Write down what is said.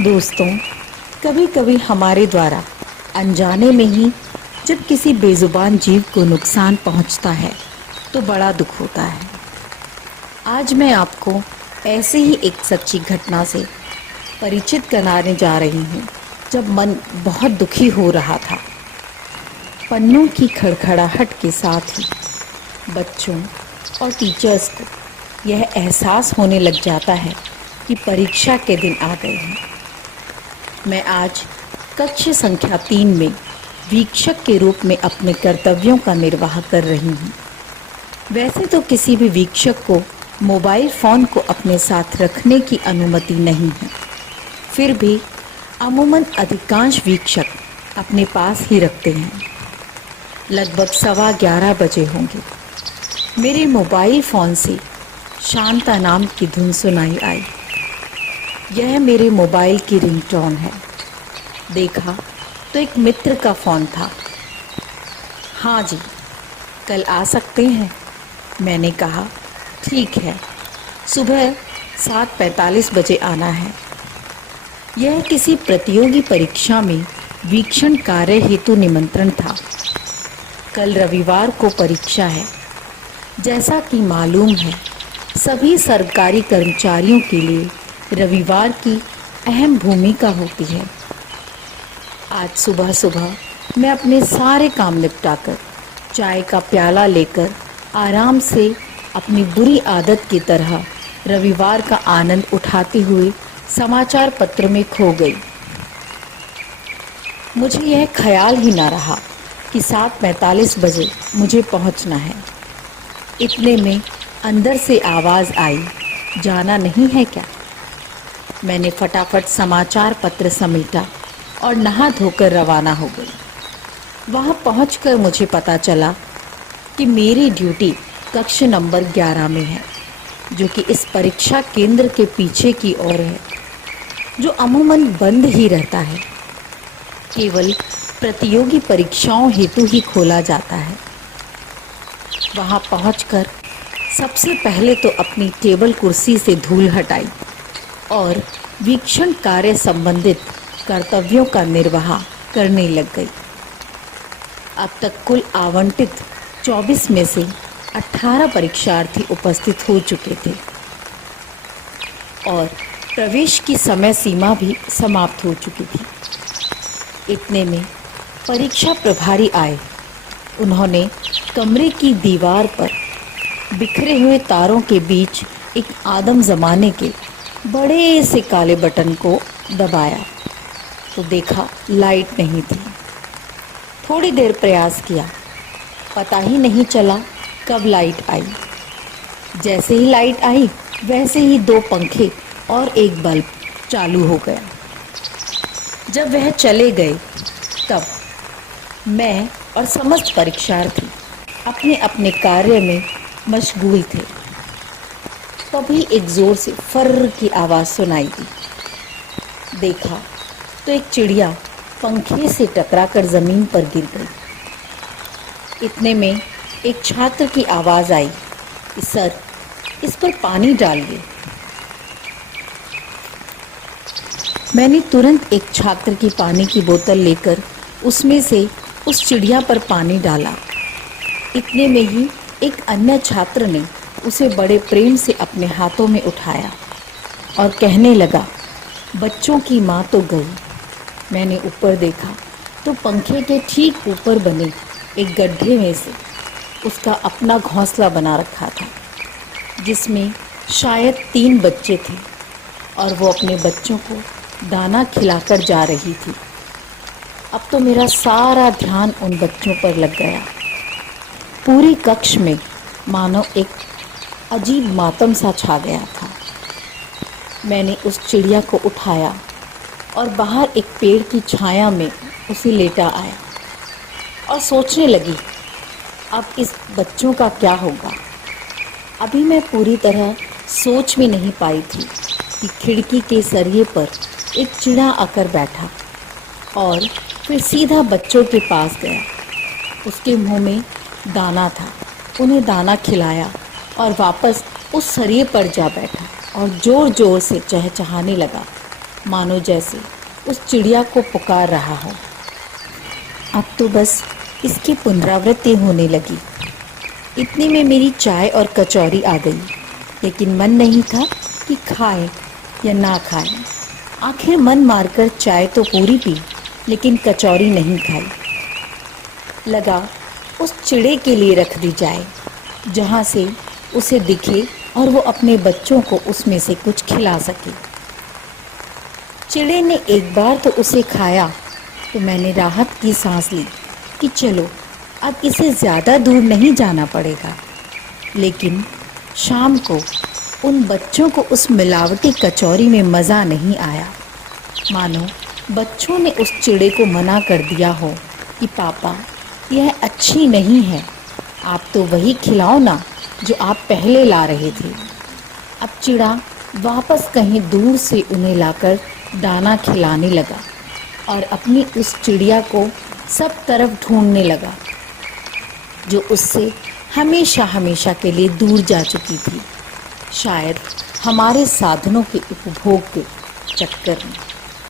दोस्तों, कभी कभी हमारे द्वारा अनजाने में ही जब किसी बेजुबान जीव को नुकसान पहुंचता है तो बड़ा दुख होता है। आज मैं आपको ऐसे ही एक सच्ची घटना से परिचित कराने जा रही हूँ जब मन बहुत दुखी हो रहा था। पन्नों की खड़खड़ाहट के साथ ही बच्चों और टीचर्स को यह एहसास होने लग जाता है कि परीक्षा के दिन आ गए हैं। मैं आज कक्षा संख्या 3 में वीक्षक के रूप में अपने कर्तव्यों का निर्वाह कर रही हूँ। वैसे तो किसी भी वीक्षक को मोबाइल फ़ोन को अपने साथ रखने की अनुमति नहीं है, फिर भी अमूमन अधिकांश वीक्षक अपने पास ही रखते हैं। लगभग 11:15 बजे होंगे। मेरे मोबाइल फ़ोन से शांता नाम की धुन सुनाई आई। यह मेरे मोबाइल की रिंगटोन है। देखा तो एक मित्र का फ़ोन था। हाँ जी, कल आ सकते हैं? मैंने कहा ठीक है, सुबह 7:45 बजे आना है। यह किसी प्रतियोगी परीक्षा में वीक्षण कार्य हेतु निमंत्रण था। कल रविवार को परीक्षा है। जैसा कि मालूम है, सभी सरकारी कर्मचारियों के लिए रविवार की अहम भूमिका होती है। आज सुबह सुबह मैं अपने सारे काम निपटाकर चाय का प्याला लेकर आराम से अपनी बुरी आदत की तरह रविवार का आनंद उठाते हुए समाचार पत्र में खो गई। मुझे यह ख्याल ही ना रहा कि 7:45 बजे मुझे पहुंचना है। इतने में अंदर से आवाज़ आई, जाना नहीं है क्या? मैंने फटाफट समाचार पत्र समेटा और नहा धोकर रवाना हो गई। वहाँ पहुंचकर मुझे पता चला कि मेरी ड्यूटी कक्ष नंबर 11 में है, जो कि इस परीक्षा केंद्र के पीछे की ओर है, जो अमूमन बंद ही रहता है। केवल प्रतियोगी परीक्षाओं हेतु ही खोला जाता है। वहाँ पहुंचकर सबसे पहले तो अपनी टेबल कुर्सी से धूल हटाई और वीक्षण कार्य संबंधित कर्तव्यों का निर्वाह करने लग गई। अब तक कुल आवंटित 24 में से 18 परीक्षार्थी उपस्थित हो चुके थे और प्रवेश की समय सीमा भी समाप्त हो चुकी थी। इतने में परीक्षा प्रभारी आए। उन्होंने कमरे की दीवार पर बिखरे हुए तारों के बीच एक आदम ज़माने के बड़े से काले बटन को दबाया तो देखा लाइट नहीं थी। थोड़ी देर प्रयास किया, पता ही नहीं चला कब लाइट आई। जैसे ही लाइट आई वैसे ही 2 पंखे और एक बल्ब चालू हो गया। जब वह चले गए तब मैं और समस्त परीक्षार्थी अपने अपने कार्य में मशगूल थे। तभी एक ज़ोर से फर्र की आवाज़ सुनाई दी। देखा तो एक चिड़िया पंखे से टकराकर ज़मीन पर गिर गई। इतने में एक छात्र की आवाज़ आई कि सर, इस पर पानी डालिए। मैंने तुरंत एक छात्र की पानी की बोतल लेकर उसमें से उस चिड़िया पर पानी डाला। इतने में ही एक अन्य छात्र ने उसे बड़े प्रेम से अपने हाथों में उठाया और कहने लगा, बच्चों की माँ तो गई। मैंने ऊपर देखा तो पंखे के ठीक ऊपर बने एक गड्ढे में से उसका अपना घोंसला बना रखा था, जिसमें शायद 3 बच्चे थे और वो अपने बच्चों को दाना खिलाकर जा रही थी। अब तो मेरा सारा ध्यान उन बच्चों पर लग गया। पूरी कक्ष में मानो एक अजीब मातम सा छा गया था। मैंने उस चिड़िया को उठाया और बाहर एक पेड़ की छाया में उसे लेटा आया और सोचने लगी, अब इस बच्चों का क्या होगा। अभी मैं पूरी तरह सोच भी नहीं पाई थी कि खिड़की के सरिये पर एक चिड़ा आकर बैठा और फिर सीधा बच्चों के पास गया। उसके मुंह में दाना था। उन्हें दाना खिलाया और वापस उस सरिये पर जा बैठा और ज़ोर ज़ोर से चहचहाने लगा, मानो जैसे उस चिड़िया को पुकार रहा हो। अब तो बस इसकी पुनरावृत्ति होने लगी। इतने में मेरी चाय और कचौरी आ गई, लेकिन मन नहीं था कि खाए या ना खाए। आखिर मन मारकर चाय तो पूरी पी, लेकिन कचौरी नहीं खाई। लगा उस चिड़े के लिए रख दी जाए, जहाँ से उसे दिखे और वो अपने बच्चों को उसमें से कुछ खिला सके। चिड़े ने एक बार तो उसे खाया तो मैंने राहत की सांस ली कि चलो अब इसे ज़्यादा दूर नहीं जाना पड़ेगा। लेकिन शाम को उन बच्चों को उस मिलावटी कचौरी में मज़ा नहीं आया, मानो बच्चों ने उस चिड़े को मना कर दिया हो कि पापा यह अच्छी नहीं है, आप तो वही खिलाओ ना जो आप पहले ला रहे थे। अब चिड़ा वापस कहीं दूर से उन्हें लाकर दाना खिलाने लगा और अपनी उस चिड़िया को सब तरफ ढूंढने लगा, जो उससे हमेशा हमेशा के लिए दूर जा चुकी थी, शायद हमारे साधनों के उपभोग के चक्कर में।